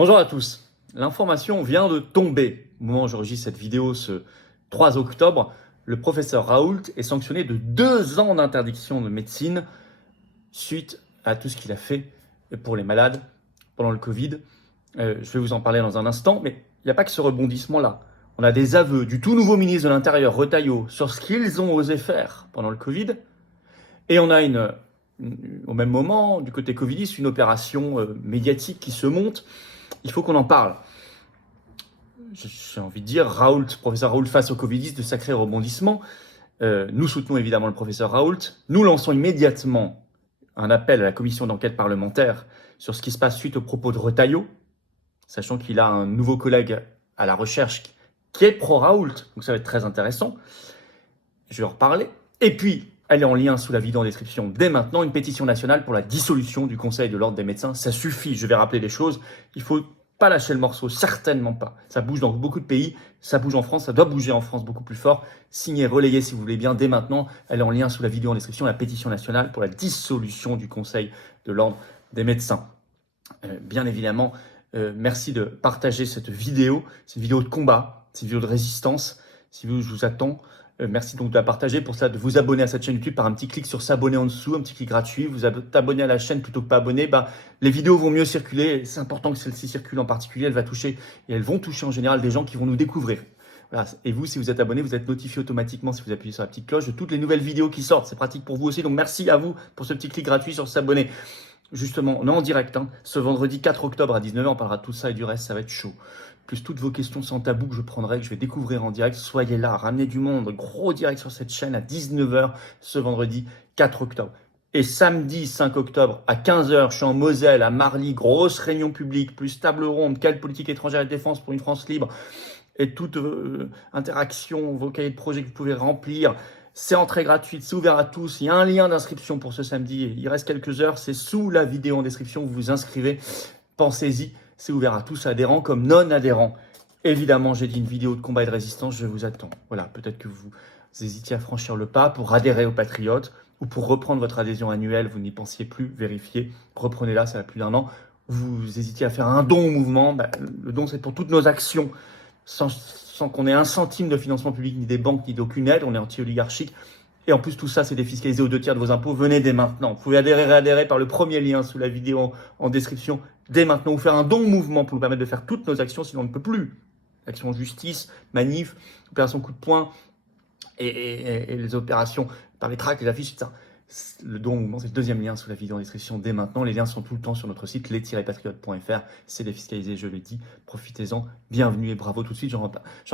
Bonjour à tous. L'information vient de tomber. Au moment où j'enregistre cette vidéo, ce 3 octobre, le professeur Raoult est sanctionné de 2 ans d'interdiction de médecine suite à tout ce qu'il a fait pour les malades pendant le Covid. Je vais vous en parler dans un instant, mais il n'y a pas que ce rebondissement-là. On a des aveux du tout nouveau ministre de l'Intérieur, Retailleau, sur ce qu'ils ont osé faire pendant le Covid. Et on a au même moment, du côté covidiste, une opération médiatique qui se monte. Il faut qu'on en parle. J'ai envie de dire, professeur Raoult face aux covidistes, de sacrés rebondissements. Nous soutenons évidemment le professeur Raoult. Nous lançons immédiatement un appel à la commission d'enquête parlementaire sur ce qui se passe suite aux propos de Retailleau, sachant qu'il a un nouveau collègue à la recherche qui est pro-Raoult, donc ça va être très intéressant. Je vais en reparler. Et puis, elle est en lien sous la vidéo en description dès maintenant, une pétition nationale pour la dissolution du Conseil de l'Ordre des médecins. Ça suffit, je vais rappeler les choses. Il faut pas lâcher le morceau, certainement pas. Ça bouge dans beaucoup de pays, ça bouge en France, ça doit bouger en France beaucoup plus fort. Signez, relayez si vous voulez bien dès maintenant. Elle est en lien sous la vidéo en description, la pétition nationale pour la dissolution du Conseil de l'Ordre des médecins. Bien évidemment, merci de partager cette vidéo. C'est une vidéo de combat, c'est une vidéo de résistance. Si je vous attends. Merci donc de la partager, pour ça de vous abonner à cette chaîne YouTube par un petit clic sur s'abonner en dessous, un petit clic gratuit, vous abonner à la chaîne plutôt que pas abonner, les vidéos vont mieux circuler, c'est important que celle-ci circule en particulier, elles vont toucher en général des gens qui vont nous découvrir. Voilà. Et vous, si vous êtes abonné, vous êtes notifié automatiquement si vous appuyez sur la petite cloche de toutes les nouvelles vidéos qui sortent, c'est pratique pour vous aussi, donc merci à vous pour ce petit clic gratuit sur s'abonner. Justement, on est en direct, ce vendredi 4 octobre à 19h, on parlera de tout ça et du reste, ça va être chaud. Plus toutes vos questions sans tabou que je prendrai, que je vais découvrir en direct. Soyez là, ramenez du monde, gros direct sur cette chaîne à 19h ce vendredi 4 octobre. Et samedi 5 octobre à 15h, je suis en Moselle, à Marly, grosse réunion publique, plus table ronde, quelle politique étrangère et de défense pour une France libre, et toute interaction, vos cahiers de projet que vous pouvez remplir. C'est entrée gratuite, c'est ouvert à tous. Il y a un lien d'inscription pour ce samedi. Il reste quelques heures, c'est sous la vidéo en description. Vous vous inscrivez, pensez-y. C'est ouvert à tous, adhérents comme non-adhérents. Évidemment, j'ai dit une vidéo de combat et de résistance, je vous attends. Voilà, peut-être que vous hésitiez à franchir le pas pour adhérer aux Patriotes ou pour reprendre votre adhésion annuelle, vous n'y pensiez plus, vérifiez. Reprenez-la, ça a plus d'1 an. Vous hésitiez à faire un don au mouvement. Le don, c'est pour toutes nos actions. Sans qu'on ait un centime de financement public, ni des banques, ni d'aucune aide. On est anti-oligarchique. Et en plus, tout ça, c'est défiscalisé aux 2/3 de vos impôts. Venez dès maintenant. Vous pouvez réadhérer par le premier lien sous la vidéo en description. Dès maintenant, ou faire un don au mouvement pour nous permettre de faire toutes nos actions, sinon on ne peut plus. Action justice, manif, opération coup de poing et les opérations par les tracts, les affiches, etc. Le don au mouvement, c'est le deuxième lien sous la vidéo en description dès maintenant. Les liens sont tout le temps sur notre site, les-patriotes.fr. C'est défiscalisé, je l'ai dit. Profitez-en. Bienvenue et bravo tout de suite. J'en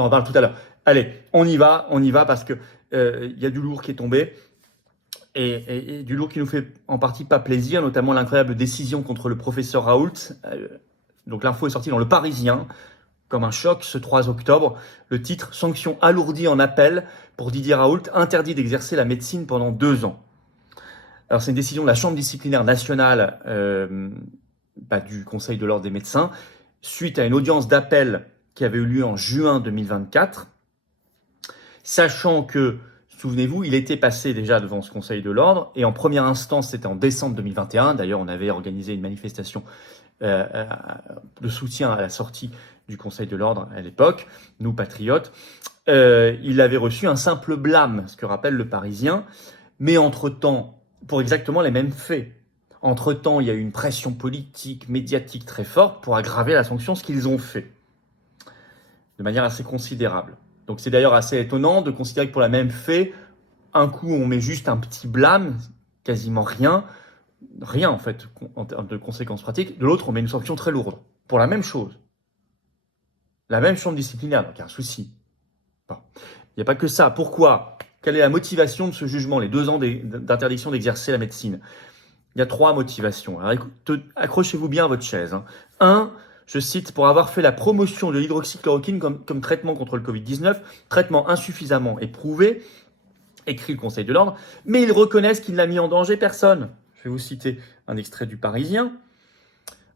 reparle tout à l'heure. Allez, on y va parce que y a du lourd qui est tombé. Et du lourd qui nous fait en partie pas plaisir, notamment l'incroyable décision contre le professeur Raoult. Donc l'info est sortie dans Le Parisien, comme un choc, ce 3 octobre. Le titre « Sanction alourdie en appel pour Didier Raoult, interdit d'exercer la médecine pendant 2 ans ». Alors c'est une décision de la Chambre disciplinaire nationale du Conseil de l'Ordre des médecins, suite à une audience d'appel qui avait eu lieu en juin 2024, sachant que, souvenez-vous, il était passé déjà devant ce Conseil de l'Ordre, et en première instance, c'était en décembre 2021. D'ailleurs, on avait organisé une manifestation de soutien à la sortie du Conseil de l'Ordre à l'époque, nous, patriotes. Il avait reçu un simple blâme, ce que rappelle Le Parisien, mais entre-temps, pour exactement les mêmes faits. Entre-temps, il y a eu une pression politique, médiatique très forte pour aggraver la sanction, ce qu'ils ont fait, de manière assez considérable. Donc c'est d'ailleurs assez étonnant de considérer que pour la même fait, un coup on met juste un petit blâme, quasiment rien en fait en termes de conséquences pratiques, de l'autre on met une sanction très lourde, pour la même chose. La même chambre disciplinaire, donc il y a un souci. Bon. Il n'y a pas que ça. Pourquoi ? Quelle est la motivation de ce jugement, les 2 ans d'interdiction d'exercer la médecine ? Il y a 3 motivations. Alors, accrochez-vous bien à votre chaise. 1, je cite, pour avoir fait la promotion de l'hydroxychloroquine comme traitement contre le Covid-19, traitement insuffisamment éprouvé, écrit le Conseil de l'Ordre, mais ils reconnaissent qu'il n'a mis en danger personne. Je vais vous citer un extrait du Parisien.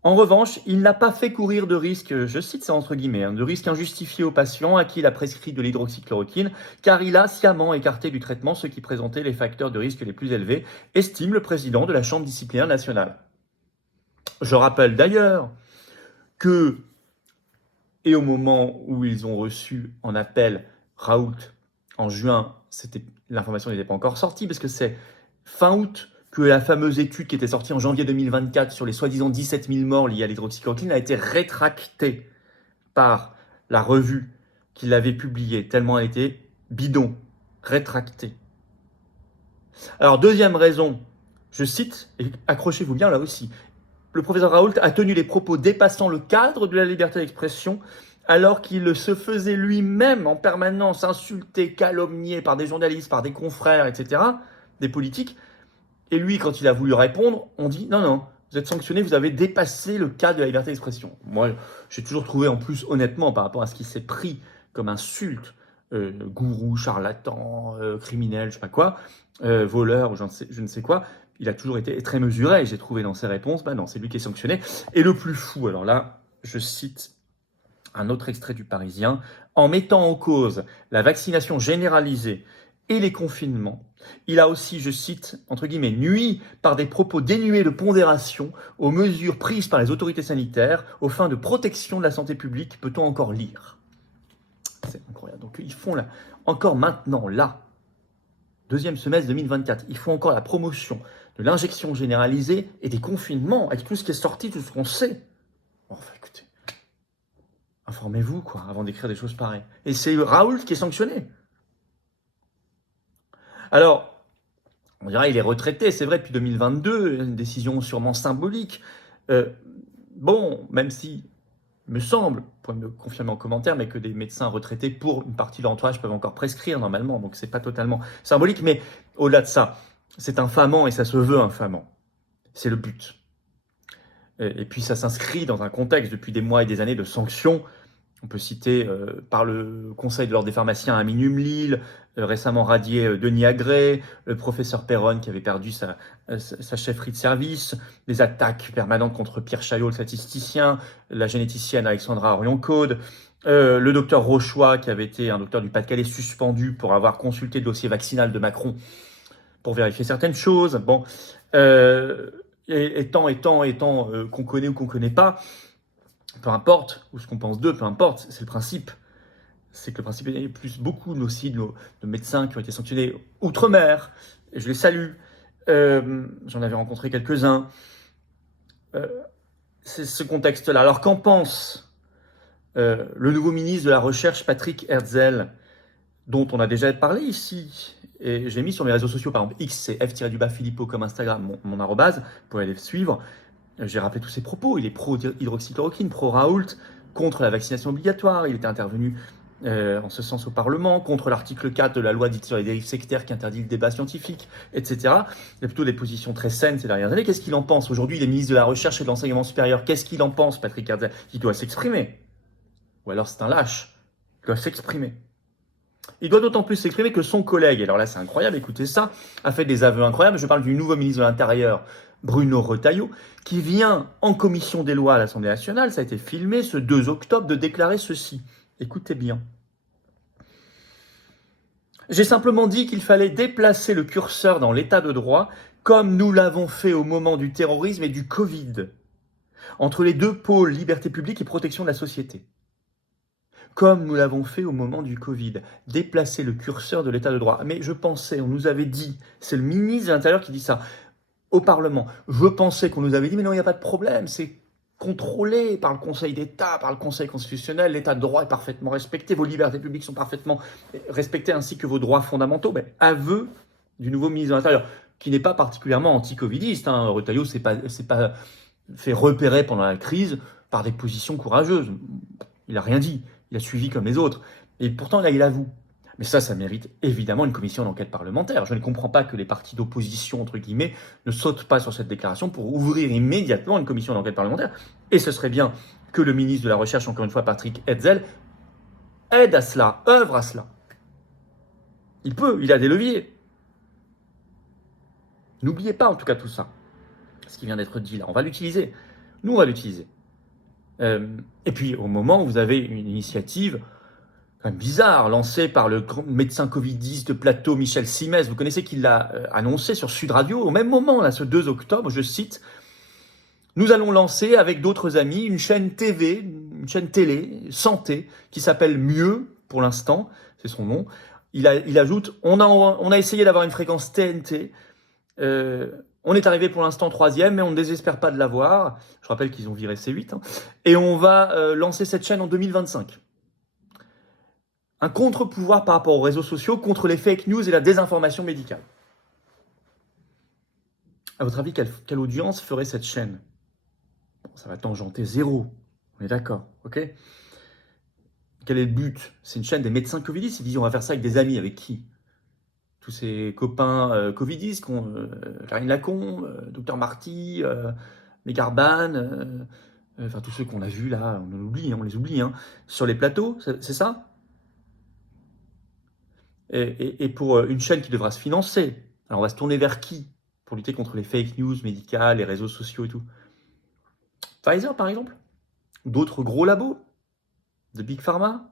En revanche, il n'a pas fait courir de risque, je cite ça entre guillemets, de risque injustifié aux patients à qui il a prescrit de l'hydroxychloroquine, car il a sciemment écarté du traitement ceux qui présentaient les facteurs de risque les plus élevés, estime le président de la Chambre disciplinaire nationale. Je rappelle d'ailleurs que, et au moment où ils ont reçu en appel Raoult en juin, l'information n'était pas encore sortie, parce que c'est fin août que la fameuse étude qui était sortie en janvier 2024 sur les soi-disant 17 000 morts liés à l'hydroxychloroquine a été rétractée par la revue qui l'avait publiée, tellement elle était bidon, rétractée. Alors, deuxième raison, je cite, et accrochez-vous bien là aussi, le professeur Raoult a tenu les propos dépassant le cadre de la liberté d'expression alors qu'il se faisait lui-même en permanence insulter, calomnier par des journalistes, par des confrères, etc., des politiques. Et lui, quand il a voulu répondre, on dit non, non, vous êtes sanctionné, vous avez dépassé le cadre de la liberté d'expression. Moi, j'ai toujours trouvé, en plus, honnêtement, par rapport à ce qui s'est pris comme insulte, gourou, charlatan, criminel, je sais pas quoi, voleur, ou je ne sais quoi, il a toujours été très mesuré, j'ai trouvé dans ses réponses, non, c'est lui qui est sanctionné. Et le plus fou, alors là, je cite un autre extrait du Parisien, en mettant en cause la vaccination généralisée et les confinements, il a aussi, je cite, entre guillemets, nui par des propos dénués de pondération aux mesures prises par les autorités sanitaires aux fins de protection de la santé publique, peut-on encore lire. C'est incroyable. Donc ils font là, encore maintenant, là, deuxième semestre 2024, ils font encore la promotion de l'injection généralisée et des confinements, avec tout ce qui est sorti, tout ce qu'on sait. Enfin, écoutez, informez-vous, quoi, avant d'écrire des choses pareilles. Et c'est Raoult qui est sanctionné. Alors, on dirait il est retraité, c'est vrai, depuis 2022, une décision sûrement symbolique. Bon, même si, me semble, vous pouvez me confirmer en commentaire, mais que des médecins retraités, pour une partie de leur entourage, peuvent encore prescrire normalement, donc c'est pas totalement symbolique, mais au-delà de ça, c'est infamant et ça se veut infamant. C'est le but. Et puis ça s'inscrit dans un contexte depuis des mois et des années de sanctions. On peut citer par le Conseil de l'ordre des pharmaciens à Minum-Lille, récemment radié Denis Agré, le professeur Perron qui avait perdu sa chefferie de service, des attaques permanentes contre Pierre Chaillot, le statisticien, la généticienne Alexandra Orion-Caude, le docteur Rochois qui avait été un docteur du Pas-de-Calais suspendu pour avoir consulté le dossier vaccinal de Macron pour vérifier certaines choses. Bon, étant qu'on connaît ou qu'on connaît pas, peu importe, ou ce qu'on pense d'eux, peu importe, c'est le principe. C'est que le principe est plus beaucoup aussi de médecins qui ont été sanctionnés outre-mer, et je les salue, j'en avais rencontré quelques-uns. C'est ce contexte-là. Alors qu'en pense le nouveau ministre de la Recherche, Patrick Hetzel, dont on a déjà parlé ici, et j'ai mis sur mes réseaux sociaux, par exemple X, c'est F-Philippot comme Instagram, mon arrobase, vous pouvez aller le suivre. J'ai rappelé tous ses propos, il est pro-hydroxychloroquine, pro-Raoult, contre la vaccination obligatoire, il était intervenu en ce sens au Parlement, contre l'article 4 de la loi dite sur les dérives sectaires qui interdit le débat scientifique, etc. Il a plutôt des positions très saines ces dernières années. Qu'est-ce qu'il en pense? Aujourd'hui, il est ministre de la Recherche et de l'Enseignement supérieur. Qu'est-ce qu'il en pense, Patrick Hetzel? Il doit s'exprimer. Ou alors c'est un lâche. Il doit s'exprimer. Il doit d'autant plus s'exprimer que son collègue, alors là c'est incroyable, écoutez ça, a fait des aveux incroyables. Je parle du nouveau ministre de l'Intérieur, Bruno Retailleau, qui vient en commission des lois à l'Assemblée nationale, ça a été filmé ce 2 octobre, de déclarer ceci. Écoutez bien. J'ai simplement dit qu'il fallait déplacer le curseur dans l'état de droit, comme nous l'avons fait au moment du terrorisme et du Covid, entre les deux pôles liberté publique et protection de la société. Comme nous l'avons fait au moment du Covid, déplacer le curseur de l'état de droit. Mais je pensais, on nous avait dit, c'est le ministre de l'Intérieur qui dit ça, au Parlement. Je pensais qu'on nous avait dit, mais non, il n'y a pas de problème, c'est contrôlé par le Conseil d'État, par le Conseil constitutionnel, l'état de droit est parfaitement respecté, vos libertés publiques sont parfaitement respectées, ainsi que vos droits fondamentaux. Ben, aveu du nouveau ministre de l'Intérieur, qui n'est pas particulièrement anti-covidiste. Retailleau s'est pas fait repérer pendant la crise par des positions courageuses. Il n'a rien dit. Il a suivi comme les autres. Et pourtant, là, il avoue. Mais ça mérite évidemment une commission d'enquête parlementaire. Je ne comprends pas que les partis d'opposition, entre guillemets, ne sautent pas sur cette déclaration pour ouvrir immédiatement une commission d'enquête parlementaire. Et ce serait bien que le ministre de la Recherche, encore une fois, Patrick Hetzel, aide à cela, œuvre à cela. Il peut, il a des leviers. N'oubliez pas en tout cas tout ça, ce qui vient d'être dit là. On va l'utiliser. Nous, on va l'utiliser. Et puis, au moment où vous avez une initiative quand même bizarre, lancée par le médecin covidiste de plateau Michel Simès, vous connaissez qu'il l'a annoncé sur Sud Radio, au même moment, là, ce 2 octobre, je cite, Nous allons lancer avec d'autres amis une chaîne TV, une chaîne télé, santé, qui s'appelle Mieux, pour l'instant, c'est son nom. Il ajoute, on a essayé d'avoir une fréquence TNT, on est arrivé pour l'instant 3e, mais on ne désespère pas de l'avoir. Je rappelle qu'ils ont viré C8. Hein. Et on va lancer cette chaîne en 2025. Un contre-pouvoir par rapport aux réseaux sociaux contre les fake news et la désinformation médicale. À votre avis, quelle audience ferait cette chaîne? Bon, ça va tangenter 0. On est d'accord, ok? Quel est le but? C'est une chaîne des médecins covidistes. Ils disent on va faire ça avec des amis. Avec qui? Tous ces copains covidistes, Karine Lacombe, Docteur Marty, Megarban, enfin tous ceux qu'on a vus là, on les oublie, hein, sur les plateaux, c'est ça? Et pour une chaîne qui devra se financer, alors on va se tourner vers qui pour lutter contre les fake news médicales, les réseaux sociaux et tout? Pfizer par exemple? D'autres gros labos? De Big Pharma?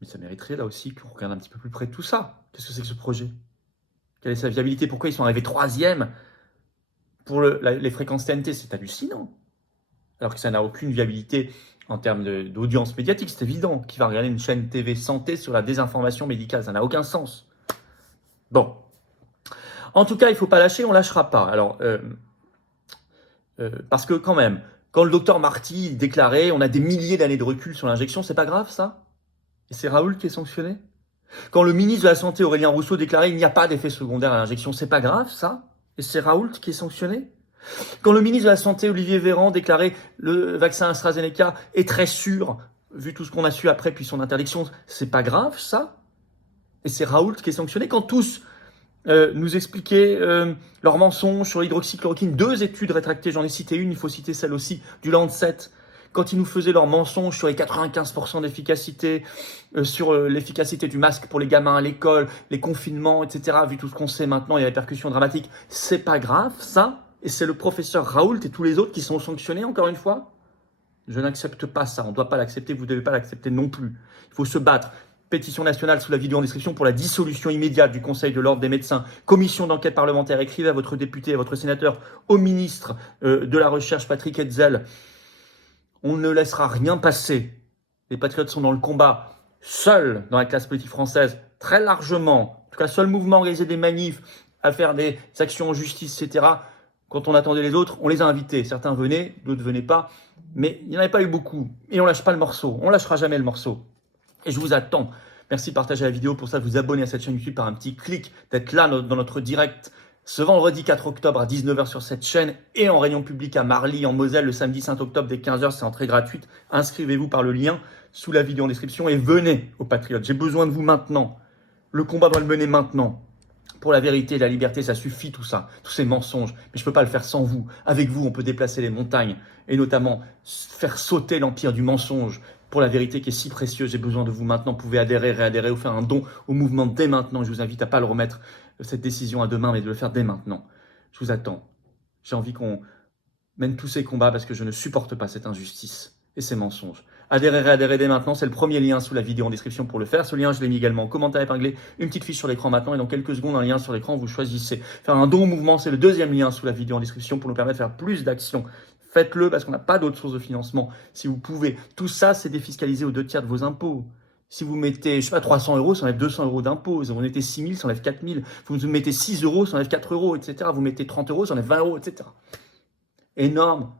Mais ça mériterait là aussi qu'on regarde un petit peu plus près de tout ça. Qu'est-ce que c'est que ce projet? Quelle est sa viabilité? Pourquoi ils sont arrivés 3e pour les fréquences TNT? C'est hallucinant. Alors que ça n'a aucune viabilité en termes d'audience médiatique. C'est évident. Qui va regarder une chaîne TV santé sur la désinformation médicale? Ça n'a aucun sens. Bon. En tout cas, il ne faut pas lâcher, on ne lâchera pas. Alors, parce que quand même, quand le docteur Marty déclarait on a des milliers d'années de recul sur l'injection, c'est pas grave ça? Et c'est Raoult qui est sanctionné? Quand le ministre de la Santé, Aurélien Rousseau, déclarait il n'y a pas d'effet secondaire à l'injection, c'est pas grave ça? Et c'est Raoult qui est sanctionné? Quand le ministre de la Santé, Olivier Véran, déclarait le vaccin AstraZeneca est très sûr, vu tout ce qu'on a su après, puis son interdiction, c'est pas grave ça? Et c'est Raoult qui est sanctionné? Quand tous nous expliquaient leurs mensonges sur l'hydroxychloroquine, 2 études rétractées, j'en ai cité une, il faut citer celle aussi, du Lancet, quand ils nous faisaient leurs mensonges sur les 95% d'efficacité, sur l'efficacité du masque pour les gamins à l'école, les confinements, etc., vu tout ce qu'on sait maintenant, il y a des répercussions dramatiques, c'est pas grave ça? Et c'est le professeur Raoult et tous les autres qui sont sanctionnés, encore une fois? Je n'accepte pas ça, on ne doit pas l'accepter, vous ne devez pas l'accepter non plus. Il faut se battre. Pétition nationale sous la vidéo en description pour la dissolution immédiate du Conseil de l'Ordre des médecins. Commission d'enquête parlementaire, écrivez à votre député, à votre sénateur, au ministre de la Recherche, Patrick Hetzel. On ne laissera rien passer. Les patriotes sont dans le combat, seuls dans la classe politique française, très largement. En tout cas, seul mouvement à organiser des manifs, à faire des actions en justice, etc. Quand on attendait les autres, on les a invités. Certains venaient, d'autres venaient pas. Mais il n'y en avait pas eu beaucoup. Et on lâche pas le morceau. On lâchera jamais le morceau. Et je vous attends. Merci de partager la vidéo. Pour ça, vous abonner à cette chaîne YouTube par un petit clic, d'être là dans notre direct ce vendredi 4 octobre à 19h sur cette chaîne et en réunion publique à Marly en Moselle le samedi 5 octobre dès 15h. C'est entrée gratuite. Inscrivez-vous par le lien sous la vidéo en description et venez aux Patriotes. J'ai besoin de vous maintenant. Le combat doit le mener maintenant. Pour la vérité et la liberté, ça suffit tout ça, tous ces mensonges. Mais je ne peux pas le faire sans vous. Avec vous, on peut déplacer les montagnes et notamment faire sauter l'empire du mensonge. Pour la vérité qui est si précieuse, j'ai besoin de vous maintenant. Vous pouvez adhérer, réadhérer ou faire un don au mouvement dès maintenant. Je vous invite à ne pas le remettre, cette décision à demain, mais de le faire dès maintenant. Je vous attends. J'ai envie qu'on mène tous ces combats parce que je ne supporte pas cette injustice et ces mensonges. Adhérez, réadhérez dès maintenant, c'est le premier lien sous la vidéo en description pour le faire. Ce lien, je l'ai mis également en commentaire épinglé, une petite fiche sur l'écran maintenant et dans quelques secondes, un lien sur l'écran, vous choisissez. Faire un don au mouvement, c'est le deuxième lien sous la vidéo en description pour nous permettre de faire plus d'actions. Faites-le parce qu'on n'a pas d'autres sources de financement. Si vous pouvez, tout ça, c'est défiscalisé aux 2/3 de vos impôts. Si vous mettez, je sais pas, 300 €, ça enlève 200 € d'impôts. Si vous mettez 6 000, ça enlève 4 000. Vous mettez 6 €, ça enlève 4 €, etc. Vous mettez 30 €, ça enlève 20 €, etc. Énorme.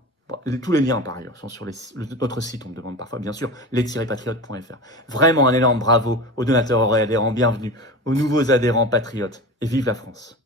Tous les liens, par ailleurs, sont sur notre site. On me demande parfois, bien sûr, les-patriotes.fr. Vraiment un énorme bravo aux donateurs et adhérents. Bienvenue aux nouveaux adhérents patriotes. Et vive la France.